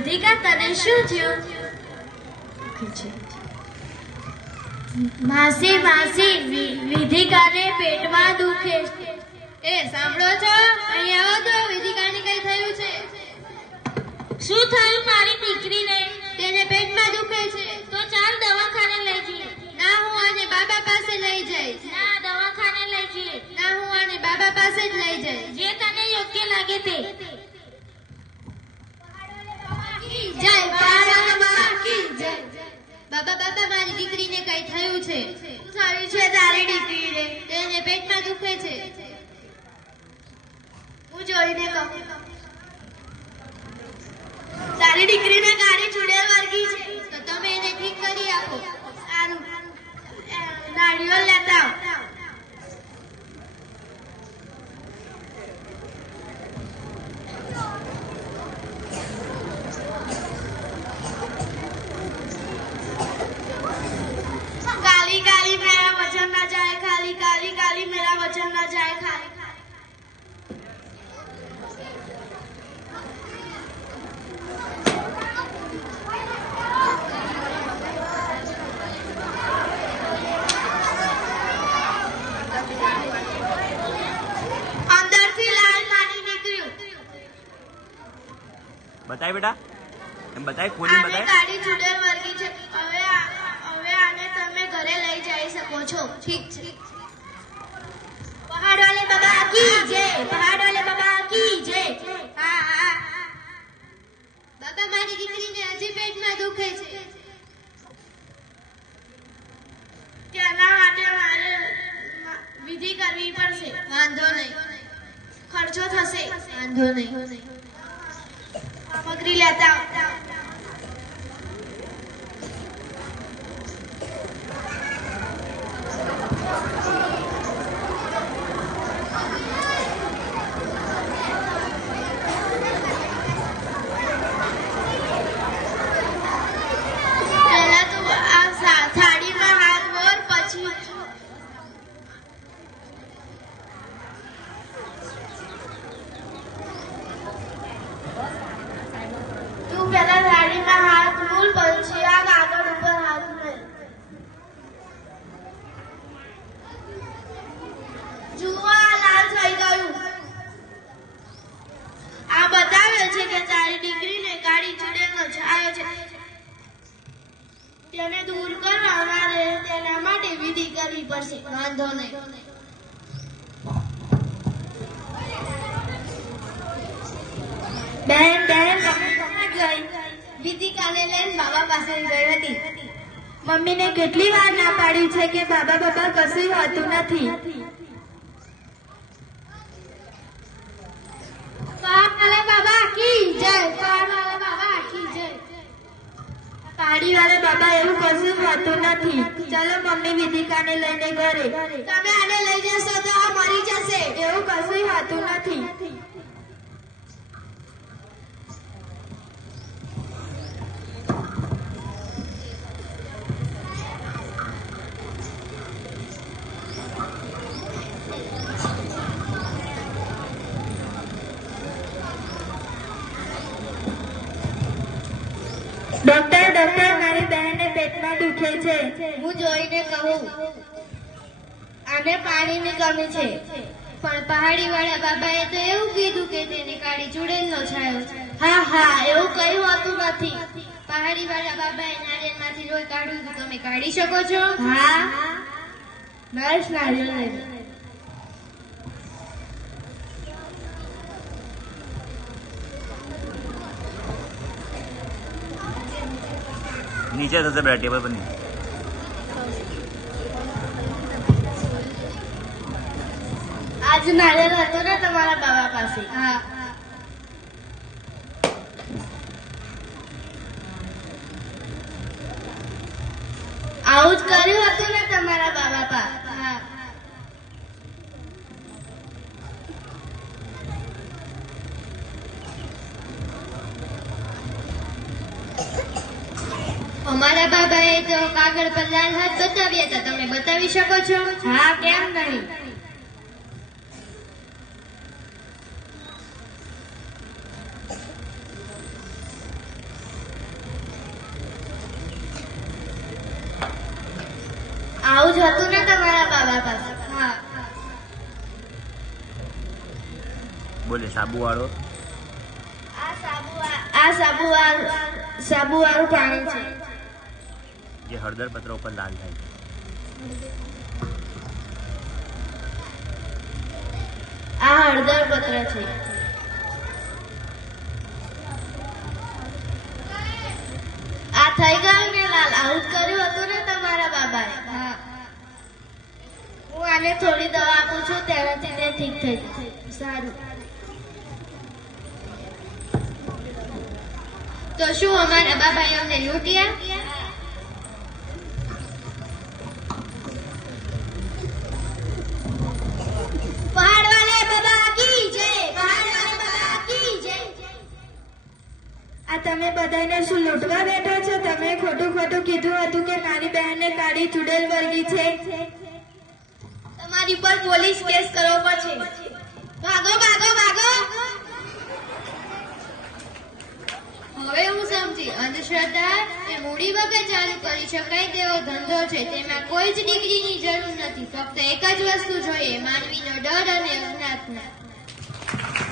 વિધિકા તને શું થયું? માસી માસી વિધિકાને પેટમાં દુખે છે. એ સાંભળો છો? અહીં આવો તો, વિધિકાને કઈ થયું છે? શું થયું મારી દીકરીને? તેને પેટમાં દુખે છે. તો ચાલ દવાખાને લઈ જઈએ. ના, હું આને બાબા પાસે લઈ જઈશ. ના, દવાખાને લઈ જઈએ. ના, હું આને બાબા પાસે જ લઈ જઈશ. જે તને યોગ્ય લાગે તે. જય બાબા કી જય. બાબા બાબા, મારી દીકરીને કઈ થયું છે? શું થયું છે તારી દીકરીને? તેને પેટમાં દુખે છે. હું જોઈને કહું. તારી દીકરીને કાળી ચૂડેલ વર્ગી છે, તો તમે એને ઠીક કરી આપો. સારું, નાળિયેર લેતા આવો. काली काली मेरा वचन न जाए खाली, काली काली मेरा वचन न जाए खाली. અંદરથી લાલ પાણી નીકળ્યું. बताए बेटा, એમ बताए, ખોલીને આને बताए. કાળી ચૂડેલ વર્ગી છે. હવે આને તમે ઘરે લઈ જઈ શકો છો. ઠીક છે. પહાડ વાલે બાબા કી જય. પહાડ વાલે બાબા કી જય. હા હા. બાબા, મારી દીકરીને હજી પેટમાં દુખે છે. તેના માટે મારે વિધિ કરવી પડશે. વાંધો નહીં, ખર્ચો થશે. વાંધો નહીં. સામગ્રી લેતા આવો. પહેલા તો આ થાળીમાં હાથ મોર, પછી તું પહેલા થાળીમાં હાથ મૂલ, પછી આ કાગળ ઉપર હાથ મૂલ. જુઓ, આ લાલ થઈ ગયું. આ બતાવે છે કે તારી દીકરીને કાળી ચૂડેલનો છાયો છે. તેને દૂર કરવા અમારે તેના માટે વિધિ કરવી પડશે. વાંધો નહીં. બહેન ગઈ વિધિકાને લઈને બાબા પાસે ગઈ હતી. મમ્મીને કેટલી વાર ના પાડી છે કે બાબા બાબા કશું હોતું નથી. પહાડવાલા બાબા કી જય. પહાડવાલા બાબા કી જય. પહાડીવાલા બાબા, એવું કશું હોતું નથી. ચલો મમ્મી, વિધિકાને લઈને ઘરે. તમે આને લઈ જશો તો આ મરી જશે. એવું કશું હોતું નથી. ડોક્ટર, મારી બહેનને પેટમાં દુખે છે. હું જોઈને કહું. આને પાણીની કમી છે. પણ પહાડી વાળા બાબાએ તો એવું કીધું કે તેને કાળી ચૂડેલનો છાયો. હા હા, એવું કઈ હોતું નથી. પહાડી વાળા બાબાએ નારિયેળમાંથી લોહી કાઢ્યું તો તમે કાઢી શકો છો. હા, બસ નારિયેળ લઈ લો. નીચે થશે બેટા, ટેબલ પર નહીં. આજ નારિયેળ હતો ને તમારા બાબા પાસે? હા. આવું જ કર્યું હતું ને તમારા બાબા પાસે? હા. અમારા બાબાએ તો કાગળ પર લાલ હાથ બતાવ્યા હતા. તમે બતાવી શકો છો? હા, કેમ નહીં. આવું જ હતું ને તમારા બાબા પાસે. હા. બોલે સાબુ વાળો આ સાબુવાળું પાણી છે. જે હળદર પત્ર ઉપર લાલ થાય છે. આ હળદર પત્ર છે. આ થઈ ગયું ને લાલ. આવું જ કર્યું હતું ને તમારા બાબાએ. હા. હું આને થોડી દવા આપું છું, તેનાથી તે ઠીક થઈ જશે. સારું. તો શું અમારા બાબાએ અમને લૂંટ્યા? પહાડવાલે બાબા કી જય, પહાડવાલે બાબા કી જય. આ તમે બધાને શું લૂંટવા બેઠો છો? તમે ખોટું કીધું હતું કે મારી બહેનને કાળી ચુડેલ વળગી છે. તમારી પર પોલીસ કેસ કરવો પડશે. ભાગો ભાગો ભાગો. હવે હું સમજી, અંધશ્રદ્ધા એ મૂડી વગર ચાલુ કરી શકાય તેવો ધંધો છે. તેમાં કોઈ જ ડિગ્રીની જરૂર નથી. ફક્ત એક જ વસ્તુ જોઈએ, માનવીનો ડર અને અજ્ઞાનતા.